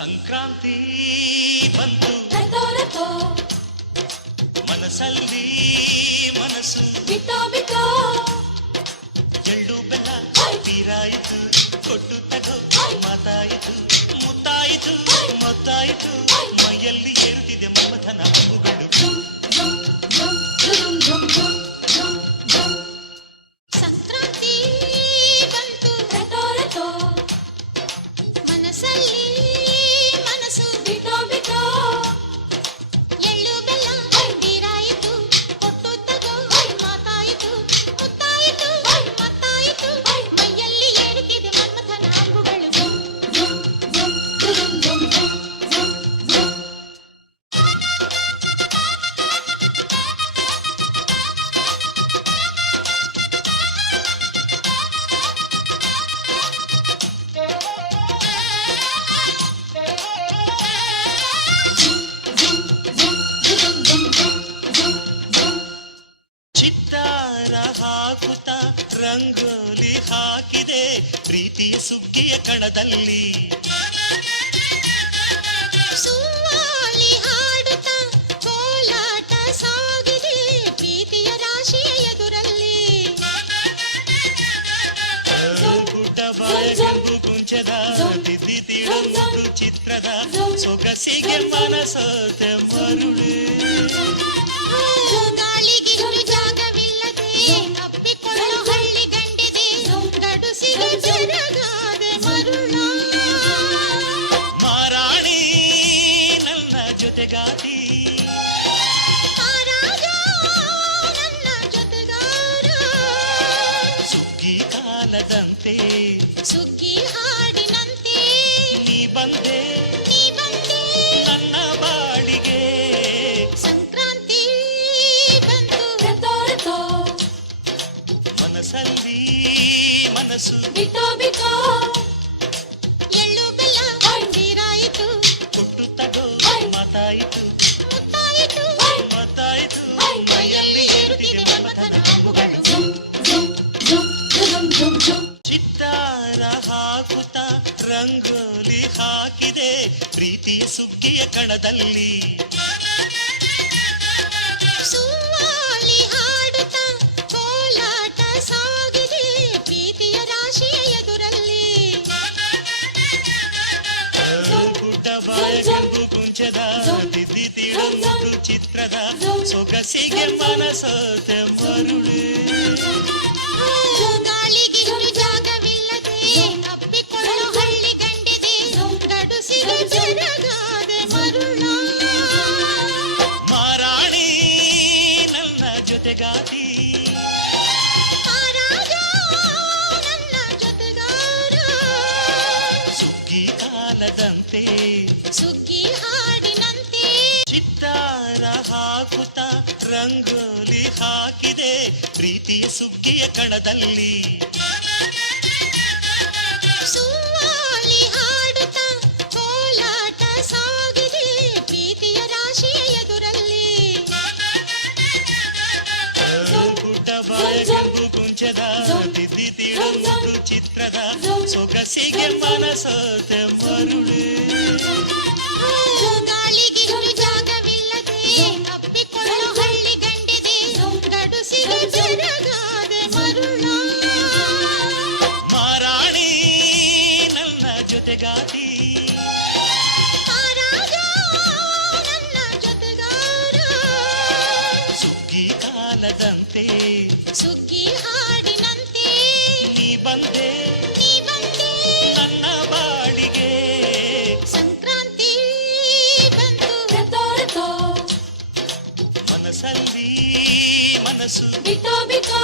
ಸಂಕ್ರಾಂತಿ ಬಂತು ಮನಸ್ಸಲ್ಲಿ ಮನಸ್ಸು ಬಿತ್ತೋ ಬಿತ್ತೋ ಎಳ್ಳು ಬೆಲ್ಲ ತೀರಾಯಿತು ಕೊಟ್ಟು ತಗೋ ಮಾತಾಯಿತು ಮುತ್ತಾಯಿತು ಮತ್ತಾಯಿತು ಮೈಯಲ್ಲಿ ಏರುತ್ತಿದೆ ಮಮಥನ ಹಬ್ಬುಗಳು ಸಂಕ್ರಾಂತಿ ಬಂತು ಮನಸ್ಸಲ್ಲಿ ಮನಸ್ಸು ಬಿತ್ತೋ ಬಿತ್ತೋ ಎಳ್ಳು ಬೆಲ್ಲ ತೀರಾಯಿತು ಕೊಟ್ಟು ತಗೋ ಮಾತಾಯಿತು ಮುತ್ತಾಯಿತು ಮತ್ತಾಯಿತು ಮೈಯಲ್ಲಿ ಏರುತ್ತಿದೆ ಮನ್ಮಥನ ಹಬ್ಬುಗಳು ಚಿತ್ತಾರ ಹಾಕುತ್ತಾ ರಂಗೋಲಿ ಹಾಕಿದೆ ಪ್ರೀತಿಯ ಸುಗ್ಗಿಯ ಕಣದಲ್ಲಿ ಸುವಾಲಿ ಹಾಡುತ್ತಾ ಕೋಲಾಟ ಸಾಗಿದೆ ಪ್ರೀತಿಯ ರಾಶಿಯ ಎದುರಲ್ಲಿ ಗುಡ್ಡಬಾಯಗಂಬು ಕುಂಚದ ತಿದ್ದಿ ತೀಳು ಚಿತ್ರದ ಸೊಗಸಿಗೆ ಮನಸೋತೆ ಮರುಳು ಗಾಳಿಗಿಷ್ಟು ಜಾಗವಿಲ್ಲದೆ ಅಪ್ಪಿಕೊಳ್ಳೋ ಹಳ್ಳಿ ಗಂಡಿದೆ ಗಡುಸಿಗೆ ಜರಗಾದೆ ಮರುಳ ಮಾರಾಣಿ ನನ್ನ ಜೊತೆಗಾತಿ ಮಹಾರಾಜ ನನ್ನ ಜೊತೆಗಾರ ಸುಗ್ಗಿ ಕಾಲದಂತೆ ಸುಗ್ಗಿ ಹಾಡಿನಂತೆ ನೀ ಬಂದೆ ನೀ ಬಂದೆ ನನ್ನ ಬಾಳಿಗೆ ಸಂಕ್ರಾಂತಿ ಬಂತು ಮನಸ್ಸಲ್ಲಿ ಮನಸ್ಸು ಬಿತ್ತೋ ಬಿತ್ತೋ ಎಳ್ಳು ಬೆಲ್ಲ ತೀರಾಯಿತು ಕೊಟ್ಟು ತಗೋ ಮಾತಾಯಿತು ಮುತ್ತಾಯಿತು ಮತ್ತಾಯಿತು ಮೈಯಲ್ಲಿ ಏರುತ್ತಿದೆ ಮಮಥನ ಹಬ್ಬುಗಳು ಚಿತ್ತಾರ ಹಾಕುತ್ತಾ ರಂಗೋಲಿ ಹಾಕಿದೆ ಪ್ರೀತಿಯ ಸುಗ್ಗಿಯ ಕಣದಲ್ಲಿ ಸುವಾಲಿ ಹಾಡುತ್ತಾ ಕೋಲಾಟ ಸಾಗಿದೆ ಪ್ರೀತಿಯ ರಾಶಿಯ ಎದುರಲ್ಲಿ ಗುಡ್ಡಬಾಯಗಂಬು ಕುಂಚದ ತಿದ್ದಿ ತೀಳು ಚಿತ್ರದ ಸೊಗಸಿಗೆ ಮನಸೋತೆ ಮರುಳು ಗಾಳಿಗಿಷ್ಟು ಜಾಗವಿಲ್ಲದೆ ಅಪ್ಪಿಕೊಳ್ಳೋ ಹಳ್ಳಿ ಗಂಡಿದೆ ಗಡುಸಿಗೆ ಜರಗಾದೆ ಮರುಳ ಮಾರಾಣಿ ನನ್ನ ಜೊತೆಗಾತಿ ಮಹಾರಾಜ ನನ್ನ ಜೊತೆಗಾರ ಸುಗ್ಗಿ ಕಾಲದಂತೆ ಸುಗ್ಗಿ ಹಾಡಿನಂತೆ ಚಿತ್ತಾರ ಹಾಕುತ್ತಾ ರಂಗೋಲಿ ಹಾಕಿದೆ ಪ್ರೀತಿಯ ಸುಗ್ಗಿಯ ಕಣದಲ್ಲಿ ಸುವಾಲಿ ಹಾಡುತ್ತಾ ಕೋಲಾಟ ಸಾಗಿದೆ ಪ್ರೀತಿಯ ರಾಶಿಯ ಎದುರಲ್ಲಿ ಗುಡ್ಡಬಾಯಗಂಬು ಕುಂಚದ ತಿದ್ದಿ ತೀಳು ಚಿತ್ರದ ಸೊಗಸಿಗೆ ಮನಸೋತೆ ಮರುಳು ಗಾಳಿಗಿಷ್ಟು ಜಾಗವಿಲ್ಲದೆ ಅಪ್ಪಿಕೊಳ್ಳೋ ಹಳ್ಳಿ ಗಂಡಿದೆ ಗಡುಸಿಗೆ ಜರಗಾದೆ ಮರುಳ ಮಾರಾಣಿ ನನ್ನ ಜೊತೆಗಾತಿ ಮಹಾರಾಜ ನನ್ನ ಜೊತೆಗಾರ ಸುಗ್ಗಿ ಕಾಲದಂತೆ ಸುಗ್ಗಿ ಹಾಡಿನಂತೆ ನೀ ಬಂದೆ ನೀ ಬಂದೆ ನನ್ನ ಬಾಳಿಗೆ ಸಂಕ್ರಾಂತಿ ಬಂತು ಮನಸ್ಸಲ್ಲಿ ಮನಸ್ಸು ಬಿತ್ತೋ ಬಿತ್ತೋ